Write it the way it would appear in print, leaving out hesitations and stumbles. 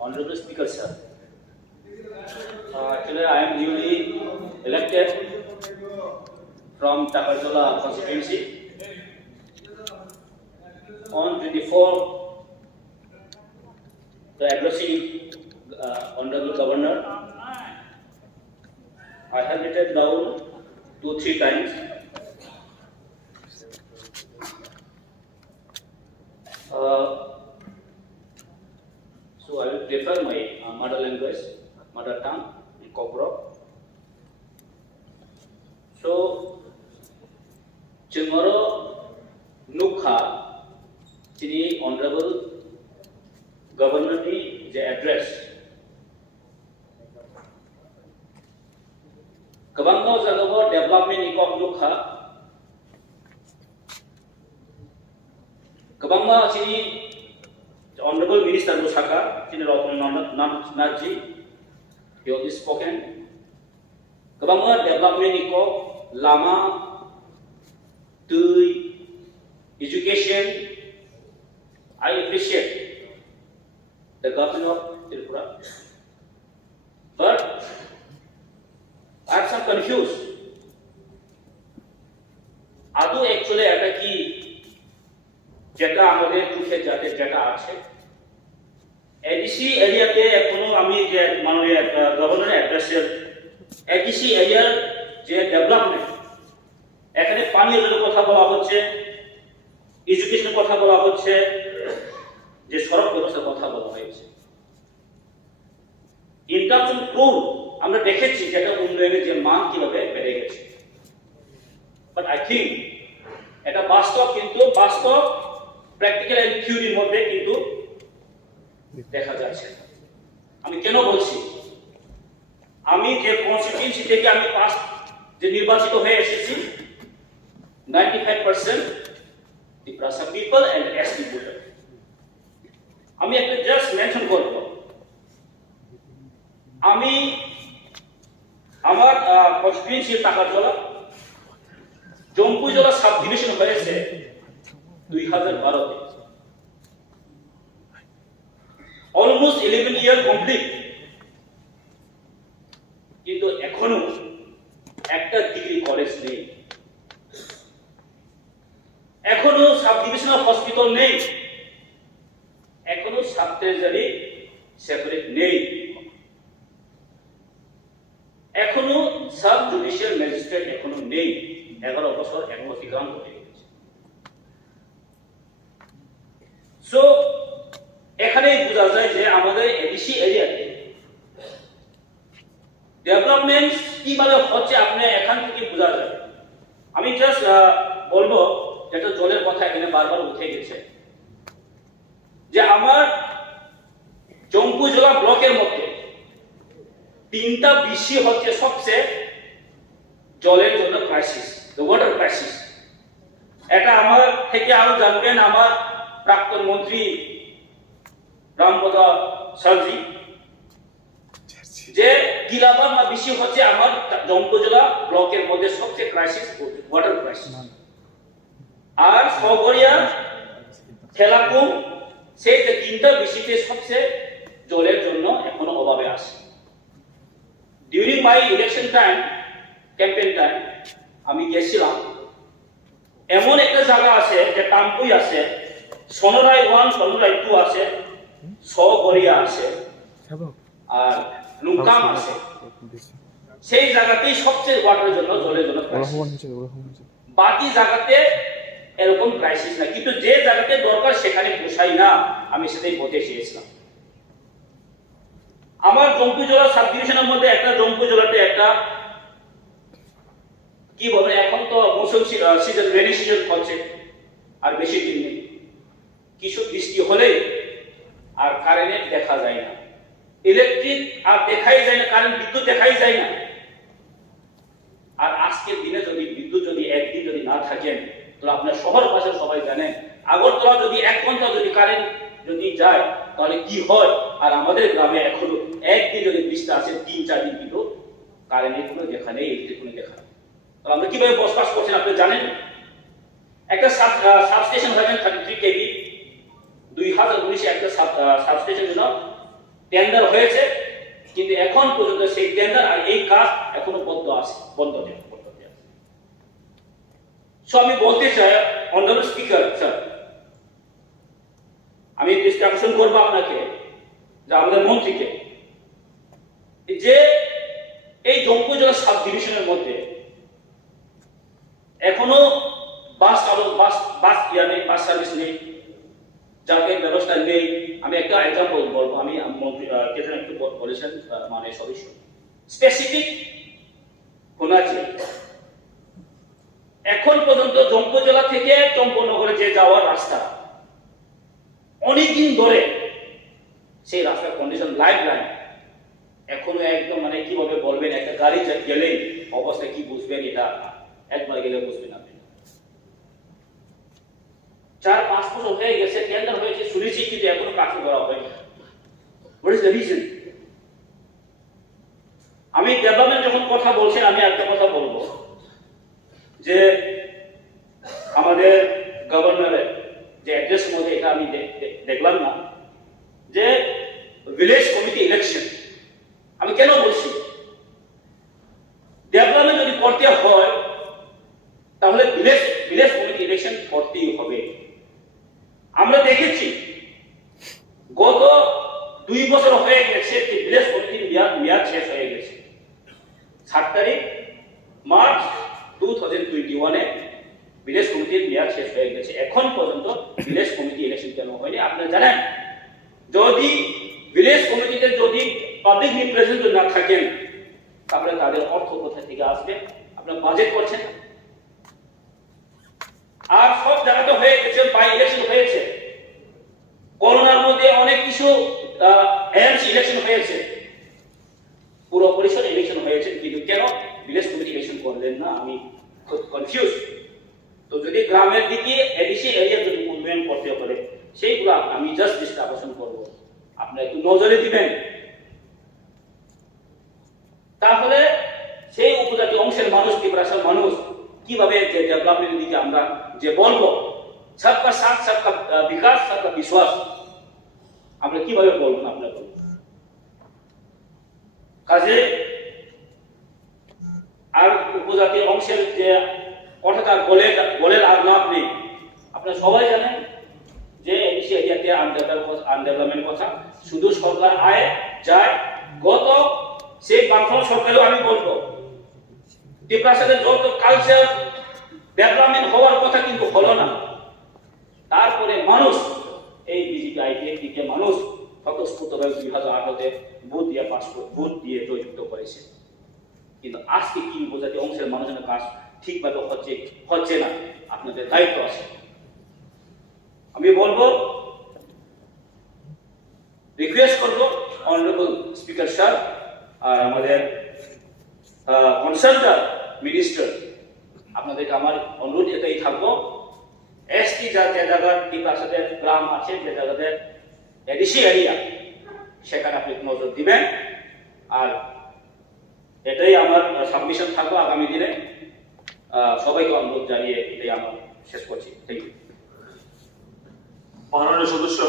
Honorable Speaker, sir. Actually, I am newly elected from Takarjola constituency. On 24, the addressing Honorable Governor, I have written down 2-3 times. So I will prefer my mother language, mother tongue, in Kokborok. So, tomorrow, Nukha, the Honorable Governor, the address. Kabangno Zagabo development ikok Nukha. Kabangma sini Honorable Minister Lusaka, Sini Ratan Narji, he already spoken. Kabangma development ikok lama, tui, education. I appreciate the government of Tripura, but I am some confused. Adu actually ataki যেটা আমাদের চোখে যাতে যেটা আছে ADC এরিয়াতে এখনো আমি যে মাননীয় গভর্নরের অ্যাড্রেসের এডিসি এরিয়ার যে ডেভেলপমেন্ট এখানে পানীয় কথা বলা হচ্ছে এডুকেশনের কথা বলা হচ্ছে যে সড়ক ব্যবস্থার কথা বলা হয়েছে ইন টার্মস অফ ক্রোর আমরা দেখেছি যেটা উন্নয়নের যে মান কিভাবে বেড়ে গেছে বাট আই থিঙ্ক এটা বাস্তব কিন্তু বাস্তব প্র্যাকটিক্যাল এন্ড থিওরির মধ্যে কিন্তু দেখা যাচ্ছে আমি কেন বলছি আমি যে কনস্টিটিউয়েন্সি থেকে আমি পাস যে নির্বাচিত হয়ে এসেছি 95% Tiprasa people and ST voter আমি একটা জাস্ট মেনশন করব আমি আমার constituency Takarjala Jampujala sub division হয়েছে 2012 তে অলমোস্ট 11 ইয়ার কমপ্লিট কিন্তু এখনো একটা ডিগ্রি কলেজ নেই এখনো সাব ডিভিশনাল হসপিটাল নেই এখনো সাব ট্রেজারি সেপারেট নেই এখনো সাব জুডিশিয়াল ম্যাজিস্ট্রেট এখনো নেই 11 বছর এক অতিক্রম করে গেছে সো এখানে বোঝা যায় যে আমাদের এডিসি এরিয়াতে ডেভেলপমেন্ট কিভাবে হচ্ছে আপনি এখান থেকে বোঝা যায় আমি জাস্ট বলবো যেটা জলের কথা এখানে বারবার উঠে গেছে যে আমার জম্পুজলা ব্লকের মধ্যে 3টা বিসি হচ্ছে সবচেয়ে জলের জন্য ক্রাইসিস দ্য ওয়াটার ক্রাইসিস এটা আমার থেকে আরো জানবেন আমার প্রাক্তন মন্ত্রী রামপদা সাজি যে গিলাবার না বেশি হচ্ছে আমার জম্পুজলা ব্লকের মধ্যে সবচেয়ে ক্রাইসিস ওয়াটার ক্রাইসিস আর সগরিয়া থেলাকুম সেই 3টা বিসিতে সবচেয়ে জলের জন্য এখনো অভাবে আছে during my election time campaign time আমি গেছিলাম এমন একটা জায়গা আছে যে টাম্পুই আছে সোনরাই 1 সোনরাই 2 আছে সগরিয়া আছে আর লুংকাম আছে সেই জায়গাতেই সবচেয়ে ওয়াটারের জন্য জলের জন্য বাকি জায়গাতে এরকম ক্রাইসিস না কিন্তু যে জায়গাতে দরকার সেখানে পোষাই না আমি সেটাই বলতে চেয়েছিলাম আমার জম্পুজলা সাব ডিভিশনের মধ্যে একটা জম্পুজলাতে একটা কি বলে এখন তো মৌসুম সিজন রেনি সিজন হচ্ছে আর বেশি দিন নেই কিছু বৃষ্টি হলে আর কারেন্ট দেখা যায় না ইলেকট্রিক আর দেখাই যায় না কারেন্ট বিদ্যুৎ দেখাই যায় না আর আজকের দিনে যদি বিদ্যুৎ যদি একদিন যদি না থাকেন তো আপনার শহর পাশে সবাই জানেন আগরতলা যদি 1 ঘন্টা যদি কারেন্ট যদি যায় তাহলে কি হয় আর আমাদের গ্রামে এখনো একদিন যদি বৃষ্টি আসে 3-4 দিন কিন্তু কারেন্টের কোনো দেখা নেই ইলেকট্রিক কোনো দেখা নেই তাহলে আমরা কিভাবে বসবাস করছেন আপনি জানেন একটা সাবস্টেশন হয়েছে 33 কেভি 2019-এ একটা সাবস্টেশন জন্য টেন্ডার হয়েছে, কিন্তু এখন পর্যন্ত সেই টেন্ডার আর এই কাজ এখনো বন্ধ আছে। সো আমি বলতে চাই অনারেবল স্পিকার স্যার, আমি দৃষ্টি আকর্ষণ করবো আপনাকে, যে আমাদের মন্ত্রীকে, যে এই জম্পুজলা সাব ডিভিশনের মধ্যে এখনো বাস সার্ভিস নেই, যাতায়াত ব্যবস্থা নেই। আমি একটা এক্সাম্পল বলবো, আমি মন্ত্রী একটু বলেছেন মানে সদস্য স্পেসিফিক হোনা চাই। এখন পর্যন্ত জম্পুজলা থেকে চম্পনগরে যে যাওয়ার রাস্তা অনেকদিন ধরে সেই রাস্তার কন্ডিশন লাইফ লাইন এখনো একদম মানে কিভাবে বলবেন, একটা গাড়ি গেলেই অবস্থা কি বুঝবেন, এটা একবার গেলে বুঝবেন আপনি। 4-5 বছর হয়ে গেছে, টেন্ডার হয়েছে শুনেছি, কিন্তু এখনো কাজ করা হয়নি। What is the reason? আমি ডেভেলপমেন্ট যখন কথা বলছেন, আমি একটা কথা বলবো, যে আমাদের গভর্নরের যে অ্যাড্রেস মধ্যে এটা আমি দেখলাম না, যে ভিলেজ কমিটি ইলেকশন। আমি কেন বলছি, ডেভেলপমেন্ট যদি করতে হয় তাহলে ভিলেজ কমিটি ইলেকশন করতেই হবে। আমরা দেখেছি গত 2 বছর হয়ে গেছে যে ভিলেজ কমিটির মেয়াদ শেষ হয়ে গেছে। 7 তারিখ মার্চ 2021-এ ভিলেজ কমিটির মেয়াদ শেষ হয়ে গেছে। এখন পর্যন্ত ভিলেজ কমিটি ইলেকশন কেন হয়নি আপনারা জানেন? যদি ভিলেজ কমিটিতে যদি পাবলিক রিপ্রেজেন্টেটিভ না থাকেন, তাহলে তাদের অর্থ কোথা থেকে আসবে? আপনারা বাজেট করছেন, আর সব জায়গাতে হয়ে গেছে, বাই ইলেকশন হয়েছে, করোনার মধ্যে অনেক কিছু এমসি ইলেকশন হয়েছে, পুরো পরিষদ ইলেকশন হয়েছে, কিন্তু কেন ভিলেজ কমিটি ইলেকশন করলেন না? আমি খুব কনফিউজ। তো যদি গ্রামের দিকে এডিসি এরিয়া যদি উন্নয়ন করতে পারে, সেইগুলো আমি জাস্ট দৃষ্টি আকর্ষণ করবো, আপনারা একটু নজরে দিবেন। তাহলে সেই উপজাতি অংশের মানুষ, ত্রিপুরার মানুষ কিভাবে যে ডেভেলপমেন্টের দিকে আমরা যে বলবো সবকা সাথ সবকা বিকাশ সবকা বিশ্বাস, আমরা কিভাবে বলবো না? আপনারা বলুন। কাজে আর উপজাতি অংশের যে কথাটা বলে আর লাভ নেই। আপনারা সবাই জানেন যে এডিসি এরিয়াতে আনডেভেলপমেন্ট কথা, শুধু সরকার আয় যায়। গত সেই বামফ্রন্ট সরকারও আমি বলবো, ত্রিপুরার সাথে যত কালচার ডেভেলপমেন্ট হওয়ার কথা কিন্তু হলো না। তারপরে মানুষ এই বিজেপি আইপিএফ দিকে মানুষ স্বতঃস্ফূর্তভাবে 2018-তে ভোট দিয়ে জয়যুক্ত করেছে, কিন্তু আজকে কি উপজাতি অংশের মানুষের কাজ ঠিকভাবে হচ্ছে না। আপনাদের দায়িত্ব আছে। আমি বলবো, রিকোয়েস্ট করবো অনারেবল স্পিকার স্যার আর আমাদের কনসার্ন মিনিস্টার, আপনাদেরকে আমার অনুরোধ এটাই থাকবো, এসটি যে জায়গার ত্রিপুরার সাথে গ্রাম আছে, যে জায়গাতে এডিসি এরিয়া, সেখানে আপনি নজর দিবেন। আর এটাই আমার সাবমিশন থাকবো আগামী দিনে। সবাইকে অনুরোধ জানিয়ে এটাই আমার শেষ করছি। Thank you. মাননীয় সদস্য।